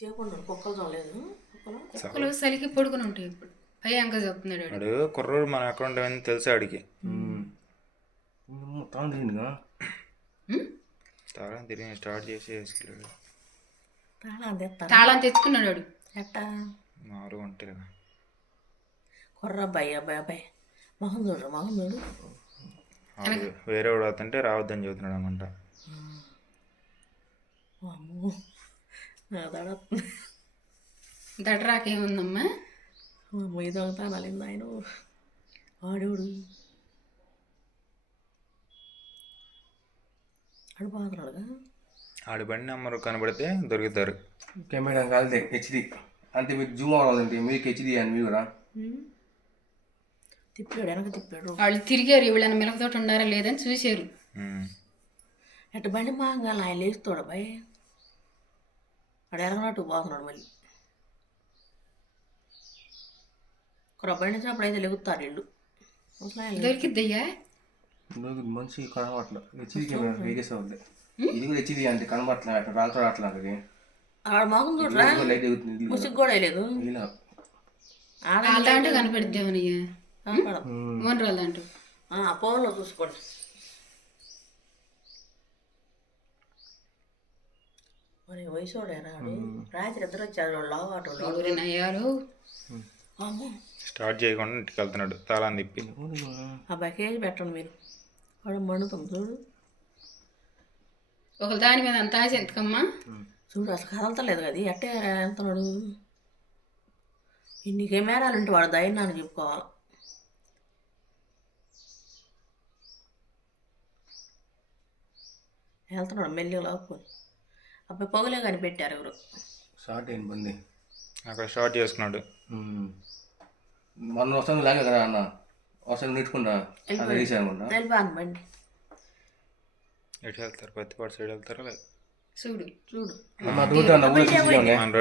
చేయకుండా కుక్కలు చూడలేదు కుక్కలు చలికి పడుకుని ఉంటాయి. ఇప్పుడు భయంగా చెప్తున్నాడు వాడు కుర్రోడు మన అకౌంట్ అని తెలుసు ఆడికి. తాళం తిరిగి స్టార్ట్ చేసి వేసుకెళ్ళాడు. తాళం తెచ్చుకున్నాడు వాడు. ఎట్టా మారు ఉంటారు కుర్ర అబ్బాయి అబ్బాయి మొహం చూడు మొహం చూడు. వేరే వాడు అవుతుంటే రావద్దని చెబుతున్నాడు అన్నమాట. అమ్మో దడరాకేముందమ్మా? ఇది దొంగతా నలింది ఆయన ఆడేవుడు ఆడిపోతున్నాడుగా. ఆడి బండి నెంబర్ కనబడితే దొరుకుతారు. కెమెరా కాదు హెచ్డి అంటే మీకు జూమ్ అవ్వాలంటే మీకు హెచ్డి అని మీరు కూడా తిప్పాడు వెనక తిప్పాడు. వాళ్ళు తిరిగారు, వీళ్ళని మిలకతోటి ఉన్నారా లేదని చూశారు. ఎట్ట బండి మాంగాలి ఆయన లేస్తాడు అబ్బాయి. వాడు ఎరగనట్టు పోతున్నాడు మళ్ళీ. ఒక బండి వచ్చినప్పుడు అయితే లెగుతారు ఇల్లు. దొరికిద్దయ్యా మంచి కనబట్ల హెచ్డి కెమెరా వేగేసే ఉంది. ఇది కూడా హెచ్డి అంటే కనబట్ల రాత్రి అట్లా ఆడ మొహం చూడరా ముసుగు కూడా లేదు. ఆడదాంటూ కనపడిద్దామనయ్యా ఓన్ రాళ్ళంటూ ఫోన్లో చూసుకోండి. మరి వయసోడేనా రాత్రి ఇద్దరు వచ్చారు లావాటోళ్ళు. నయ్యారు స్టార్ట్ చేయకుండా ఇంటికి వెళ్తున్నాడు తాళం తిప్పి. అబ్బాయి కేజీ పెట్టండి మీరు. వాడు మండుతుంది చూడు. ఒక దాని మీద అంత ఆశ ఎంతకమ్మా? చూడు అసలు కదలతలేదు కదా ఎట్టే ఎంతనాడు. ఇన్ని కెమెరాలు ఉంటే వాడు ధైర్యాన్ని చెప్పుకోవాలి. వెళ్తున్నాడు మెల్లి లాక్కుని. అబ్బాయి పొగలే కానీ పెట్టారు ఎవరు. షార్ట్ అయిన బండి అక్కడ షార్ట్ చేసుకున్నాడు. మొన్న వస్తాను లాగా కదా అన్న వస్తాను నెట్టుకుంటా వెళ్ళిపోను బండి. ఎటు వెళ్తారు? పత్తిపాటు సైడ్ వెళ్తారా? చూడు చూడు అన్న